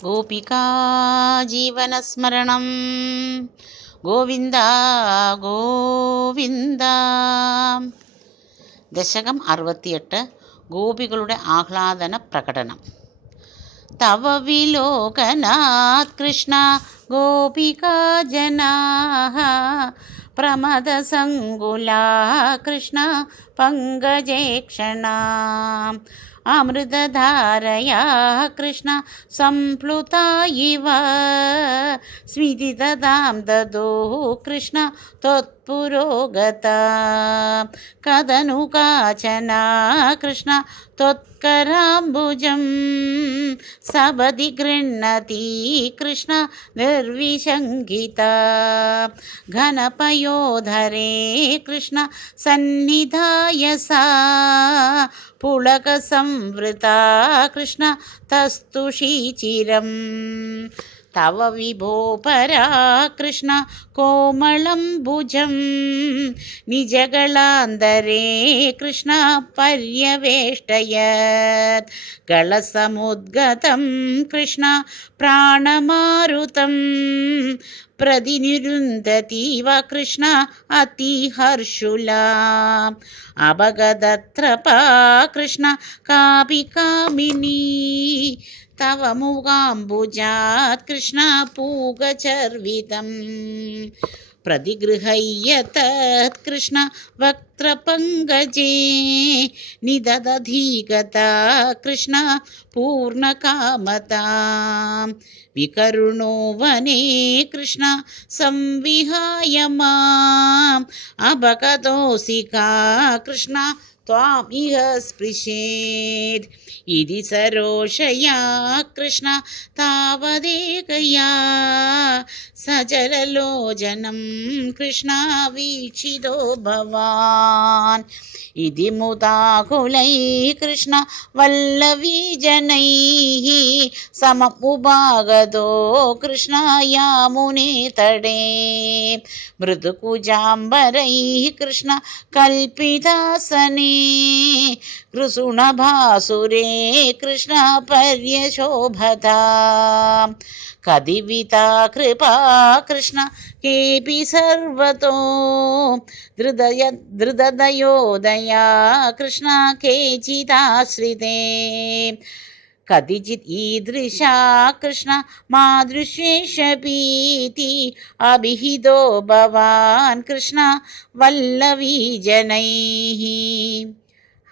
गोपिका जीवनस्मरणं गोविन्द गोविन्द. ദശകം 68 ഗോപികളുടെ ആഹ്ലാദന പ്രകടനം. തവ വിലോകനാത് കൃഷ്ണ ഗോപികാ ജനാഃ പ്രമദസങ്കുലാ കൃഷ്ണ പങ്കജേക്ഷണാ അമൃതധാരയാ കൃഷ്ണ സംപ്ലുതാ ഇവ സ്മിതിതതാം ദദോ കൃഷ്ണ ത്വത്പുരോഗതാ കദനു കാചനാ കൃഷ്ണ ത്വത്കരാംബുജം സപദി ഗൃഹ്ണതി കൃഷ്ണ നിർവിശങ്കിതാ ഘനപയോധരേ കൃഷ്ണ സന്നിധായ സാ പുളക സംവൃതാ കൃഷ്ണ തസ്തുഷീചിരം തവ വിഭോ പരാ കൃഷ്ണ കോമളം ഭുജം നിജകളാന്തരേ കൃഷ്ണ പര്യവേഷ്ടയത് ഗളസമുദ്ഗതം കൃഷ്ണ പ്രാണമാരുതം പ്രതിനിരുന്ധതീവ കൃഷ്ണ അതിഹർഷുലാ അപഗതത്രപാ കൃഷ്ണ കാപി കാമിനീ തവ മുഖാംബുജാത് കൃഷ്ണ പൂഗചർവിതം പ്രതിഗൃഹയ്യ തത് കൃഷ്ണ വക്ത്രപങ്കജേ നിദധീഗത കൃഷ്ണ പൂർണ്ണകാമതാ വികരുണോ വനേ കൃഷ്ണ സംവിഹായ മാം അപഗതോസികാ കൃഷ്ണ ത്വാമിഹ സ്പൃശേത് ഇതി സരോഷയാ കൃഷ്ണ താവദേകയാ സജലലോചനം കൃഷ്ണ വീക്ഷിതോ ഭവാൻ ഇതി മുദാകുലൈ കൃഷ്ണ വല്ലവീജനൈഃ സമമുപാഗതോ കൃഷ്ണ യാമുനേ തടേ മൃദുകുജാംബരൈഃ കൃഷ്ണ കൽപിതാസനേ കൃസുണഭാസുരേ കൃഷ്ണ പര്യശോഭതാ കദിവിതാ കൃപാ കൃഷ്ണ കേപി സർവതോ ധൃതദയോദയാ കൃഷ്ണ കേചിദാശ്രിതേ കതിചിത് ഈദൃശാ കൃഷ്ണ മാദൃശേഷപീതി അഭിഹിതോ ഭവാൻ കൃഷ്ണ വല്ലവീജനൈഃ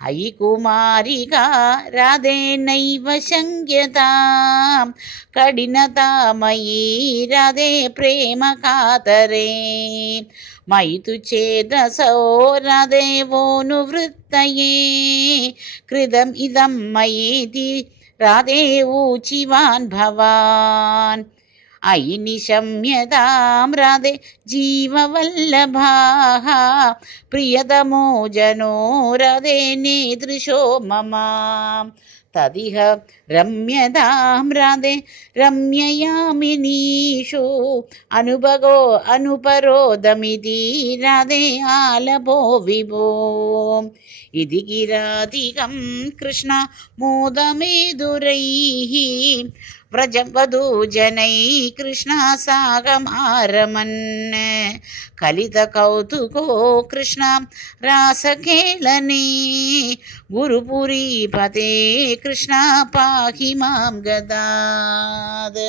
അയി കുമാരികാ രാധേ നൈവ ശങ്ക്യതാം കഠിനതാമയീ രാധേ പ്രേമ കാതരേ മയി തു ചേതസോ രാധേ വോനുവൃത്തയേ കൃതം ഇദം മയീതി രാധേ ഊചിവാൻ ഭവാൻ അയി നിശമ്യതാം രാധേ ജീവവല്ലഭാഃ പ്രിയതമോ ജനോ രാധേ നേദൃശോ മമ തദിഹ രമ്യതാം രാധേ രമ്യയാമിനീഷു അനുപരോദമിതി രാധേ ആലഭോ വിഭോ ഇതി ഗിരാധികം കൃഷ്ണ മോദമേതുരൈഃ വ്രജവധൂജനൈ കൃഷ്ണ സാഗമാരമൻ കലിത കൗതുകോ കൃഷ്ണ രാസകേളനേ ഗുരുപുരീപതേ കൃഷ്ണ പാഹി മാം ഗദാത്.